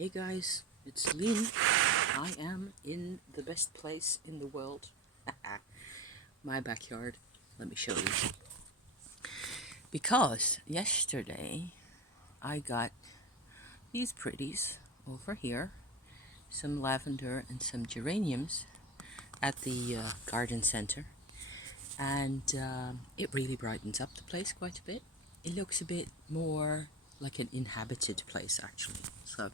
Hey guys, it's Lynn. I am in the best place in the world. My backyard. Let me show you. Because yesterday I got these pretties over here, some lavender and some geraniums at the garden center. And it really brightens up the place quite a bit. It looks a bit more like an inhabited place actually. So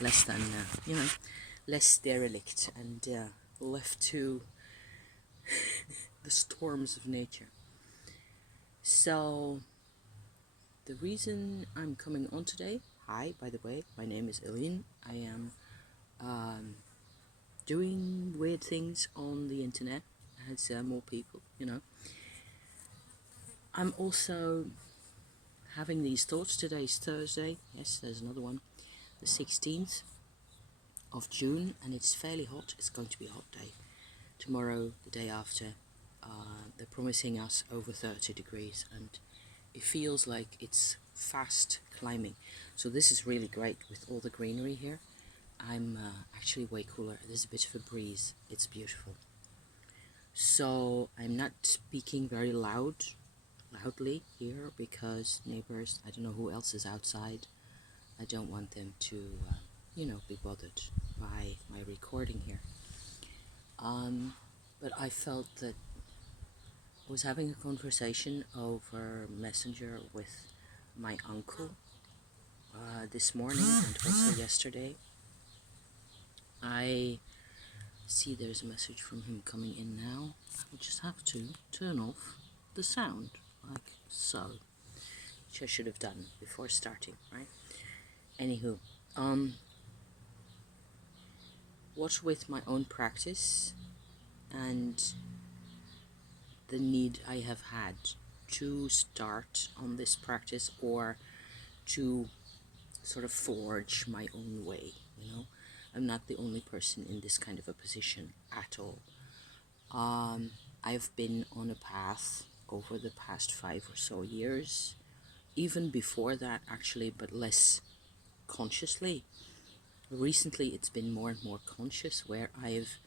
less than, less derelict and left to the storms of nature. So the reason I'm coming on today, hi, by the way, my name is Eileen. I am doing weird things on the internet as more people. I'm also having these thoughts. Today's Thursday. Yes, there's another one. The 16th of June, and it's fairly hot. It's going to be a hot day. Tomorrow, the day after, they're promising us over 30 degrees, and it feels like it's fast climbing. So this is really great with all the greenery here. I'm actually way cooler. There's a bit of a breeze. It's beautiful. So I'm not speaking very loudly here because neighbors, I don't know who else is outside. I don't want them to, be bothered by my recording here. But I felt that I was having a conversation over Messenger with my uncle this morning and also yesterday. I see there's a message from him coming in now. I just have to turn off the sound, like so, which I should have done before starting, right? Anywho, what with my own practice and the need I have had to start on this practice or to sort of forge my own way, I'm not the only person in this kind of a position at all. I've been on a path over the past 5 or so years, even before that actually, but less consciously. Recently it's been more and more conscious, where I've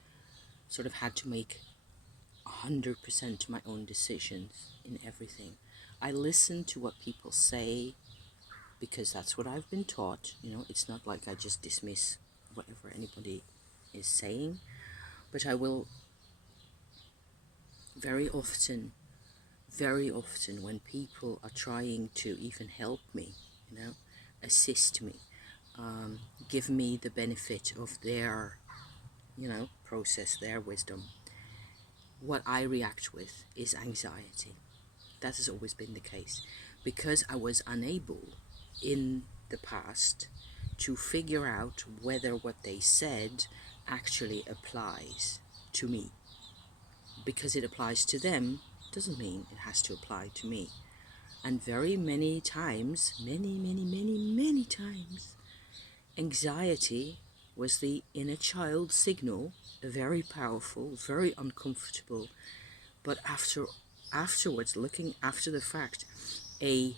sort of had to make 100% my own decisions in everything. I listen to what people say because that's what I've been taught. It's not like I just dismiss whatever anybody is saying, but I will very often when people are trying to even help me, assist me, give me the benefit of their, process, their wisdom, what I react with is anxiety. That has always been the case because I was unable in the past to figure out whether what they said actually applies to me. Because it applies to them doesn't mean it has to apply to me. And very many times, many times, anxiety was the inner child signal, very powerful, very uncomfortable, but afterwards, looking after the fact, a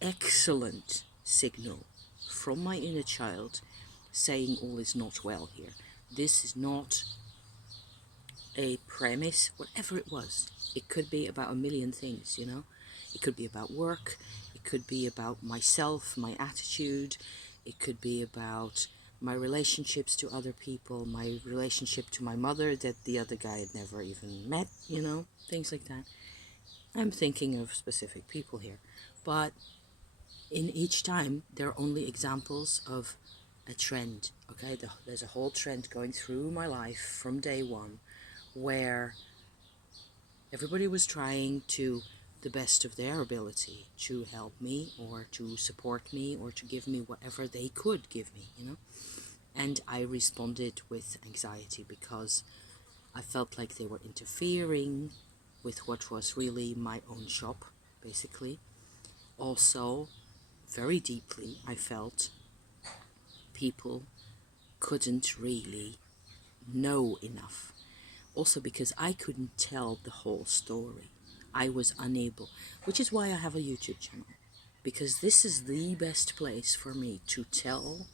excellent signal from my inner child saying all is not well here. This is not a premise, whatever it was. It could be about a million things, It could be about work. It could be about myself, my attitude. It could be about my relationships to other people, my relationship to my mother that the other guy had never even met, things like that. I'm thinking of specific people here, but in each time there are only examples of a trend. Okay, there's a whole trend going through my life from day one where everybody was trying to the best of their ability to help me or to support me or to give me whatever they could give me, and I responded with anxiety because I felt like they were interfering with what was really my own shop, basically. Also, very deeply, I felt people couldn't really know enough. Also because I couldn't tell the whole story. I was unable, which is why I have a YouTube channel. Because this is the best place for me to tell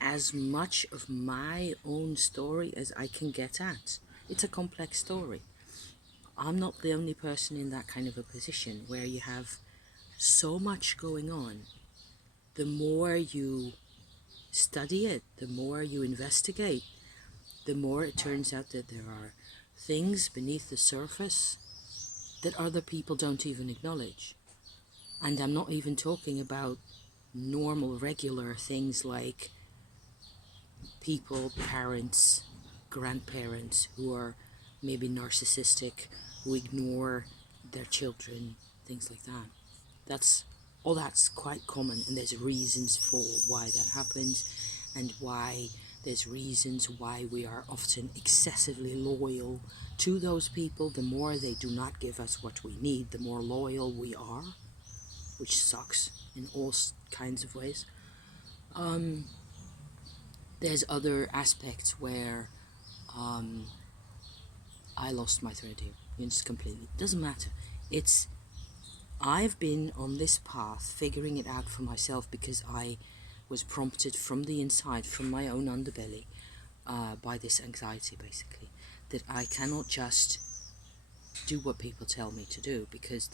as much of my own story as I can get at. It's a complex story. I'm not the only person in that kind of a position where you have so much going on. The more you study it, the more you investigate, the more it turns out that there are things beneath the surface that other people don't even acknowledge. And I'm not even talking about normal, regular things like people, parents, grandparents who are maybe narcissistic, who ignore their children, things like that. That's quite common, and there's reasons for why that happens, and why there's reasons why we are often excessively loyal to those people. The more they do not give us what we need, the more loyal we are, which sucks in all kinds of ways. There's other aspects where I lost my thread here. It's completely doesn't matter. It's I've been on this path figuring it out for myself because I was prompted from the inside, from my own underbelly, by this anxiety basically, that I cannot just do what people tell me to do, because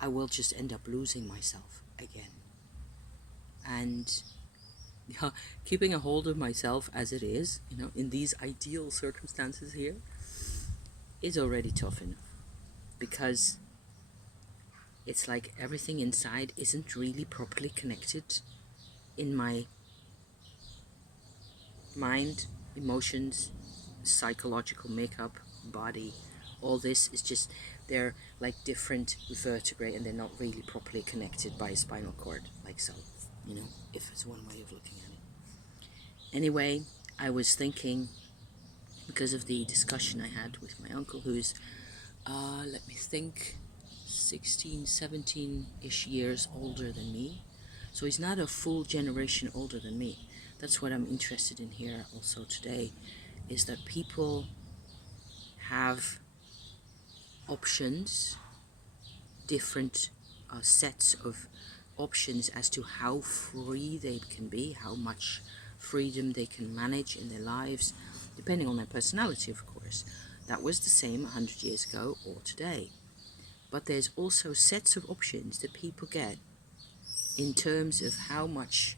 I will just end up losing myself again. And keeping a hold of myself as it is, in these ideal circumstances here, is already tough enough, because it's like everything inside isn't really properly connected in my mind, emotions, psychological makeup, body. All this is just, they're like different vertebrae, and they're not really properly connected by a spinal cord, like so, if it's one way of looking at it. Anyway, I was thinking, because of the discussion I had with my uncle, who's, let me think, 16, 17-ish years older than me. So he's not a full generation older than me. That's what I'm interested in here also today, is that people have options, different sets of options as to how free they can be, how much freedom they can manage in their lives, depending on their personality, of course. That was the same 100 years ago or today. But there's also sets of options that people get in terms of how much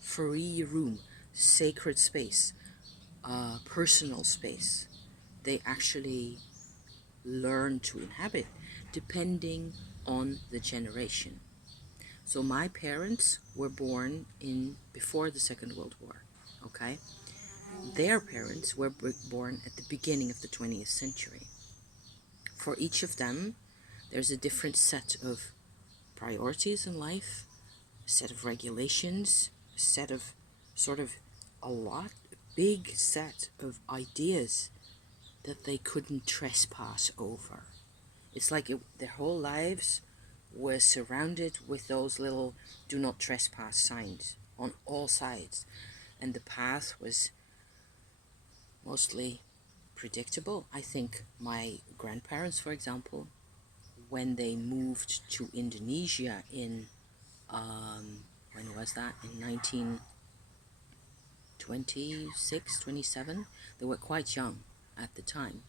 free room, sacred space, personal space they actually learn to inhabit, depending on the generation. So my parents were born in before the Second World War, okay? Their parents were born at the beginning of the 20th century. For each of them, there's a different set of priorities in life, a set of regulations, a set of sort of a big set of ideas that they couldn't trespass over. It's like their whole lives were surrounded with those little do not trespass signs on all sides. And the path was mostly predictable. I think my grandparents, for example, when they moved to Indonesia in, when was that? In 1926, 27? They were quite young at the time.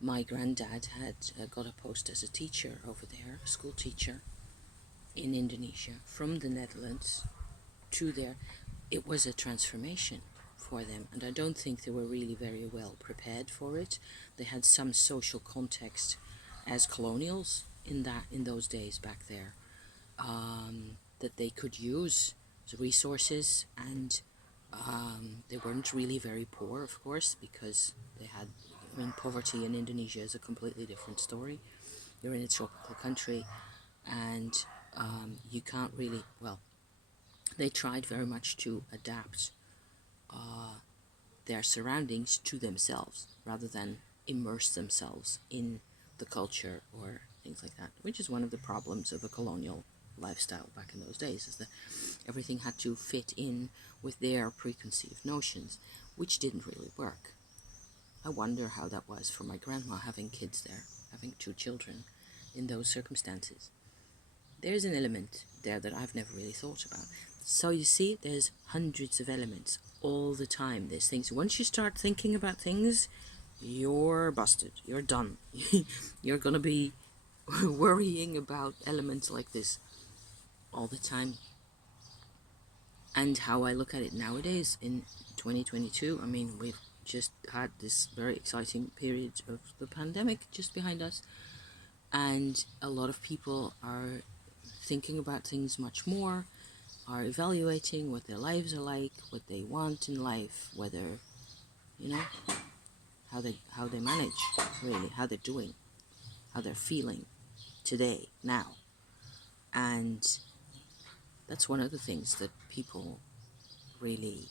My granddad had got a post as a teacher over there, a school teacher in Indonesia, from the Netherlands to there. It was a transformation for them, and I don't think they were really very well prepared for it. They had some social context as colonials in those days back there, that they could use the resources, and they weren't really very poor, of course, because they had, poverty in Indonesia is a completely different story. You're in a tropical country, and you can't really, well, they tried very much to adapt their surroundings to themselves rather than immerse themselves in the culture or things like that, which is one of the problems of a colonial lifestyle back in those days, is that everything had to fit in with their preconceived notions, which didn't really work. I wonder how that was for my grandma, having kids there, having two children in those circumstances. there's an element there that I've never really thought about. So you see, there's hundreds of elements all the time. There's things, once you start thinking about things, you're busted, you're done. You're gonna be worrying about elements like this all the time. And how I look at it nowadays in 2022, I mean, we've just had this very exciting period of the pandemic just behind us, and a lot of people are thinking about things much more, are evaluating what their lives are like, what they want in life, whether, you know, how they manage, really, how they're doing, how they're feeling today, now. And that's one of the things that people really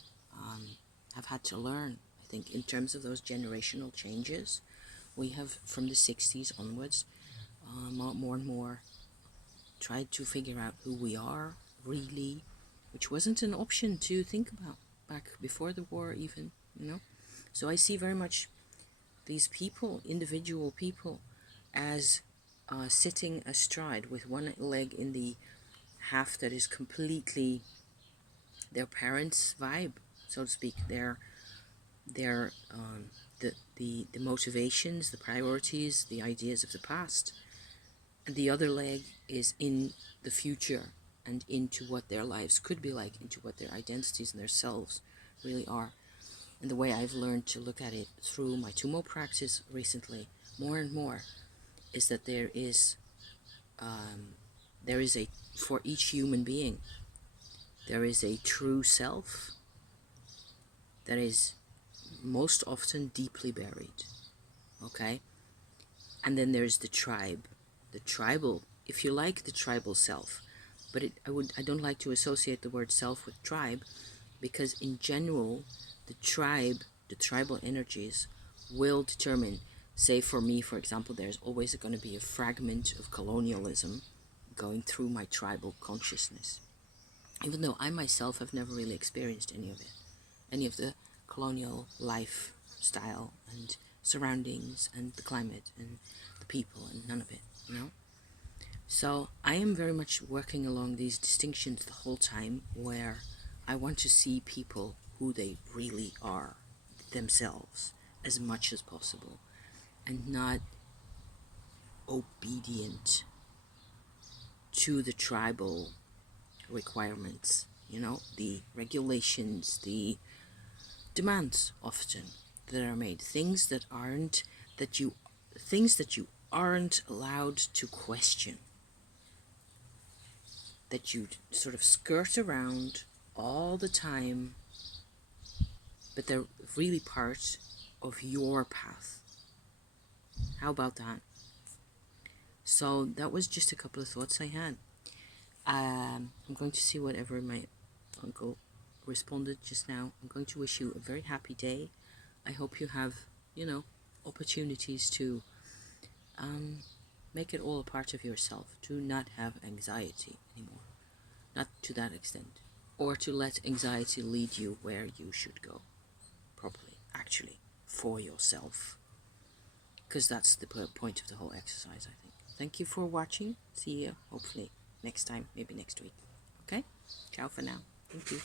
have had to learn, I think, in terms of those generational changes. We have, from the 60s onwards, more and more tried to figure out who we are, really, which wasn't an option to think about back before the war even, you know. So I see very much these people, individual people, as sitting astride with one leg in the half that is completely their parents' vibe, so to speak, their the motivations, the priorities, the ideas of the past, and the other leg is in the future and into what their lives could be like, into what their identities and their selves really are. And the way I've learned to look at it through my Tumo practice recently, more and more, is that there is a, for each human being, there is a true self that is most often deeply buried, okay? And then there's the tribe, the tribal, if you like, the tribal self. But I don't like to associate the word self with tribe, because in general, the tribe, the tribal energies will determine, say for me, for example, there's always going to be a fragment of colonialism going through my tribal consciousness. Even though I myself have never really experienced any of it, any of the colonial lifestyle and surroundings and the climate and the people, and none of it, you know. So I am very much working along these distinctions the whole time, where I want to see people who they really are, themselves, as much as possible, and not obedient to the tribal requirements, you know, the regulations, the demands often that are made, things that you aren't allowed to question, that you sort of skirt around all the time, but they're really part of your path. How about that? So that was just a couple of thoughts I had. I'm going to see whatever my uncle responded just now. I'm going to wish you a very happy day. I hope you have, you know, opportunities to make it all a part of yourself, to not have anxiety anymore, not to that extent, or to let anxiety lead you where you should go properly, actually, for yourself, because that's the point of the whole exercise, I think. Thank you for watching. See you hopefully next time, maybe next week. Okay, ciao for now. Thank you.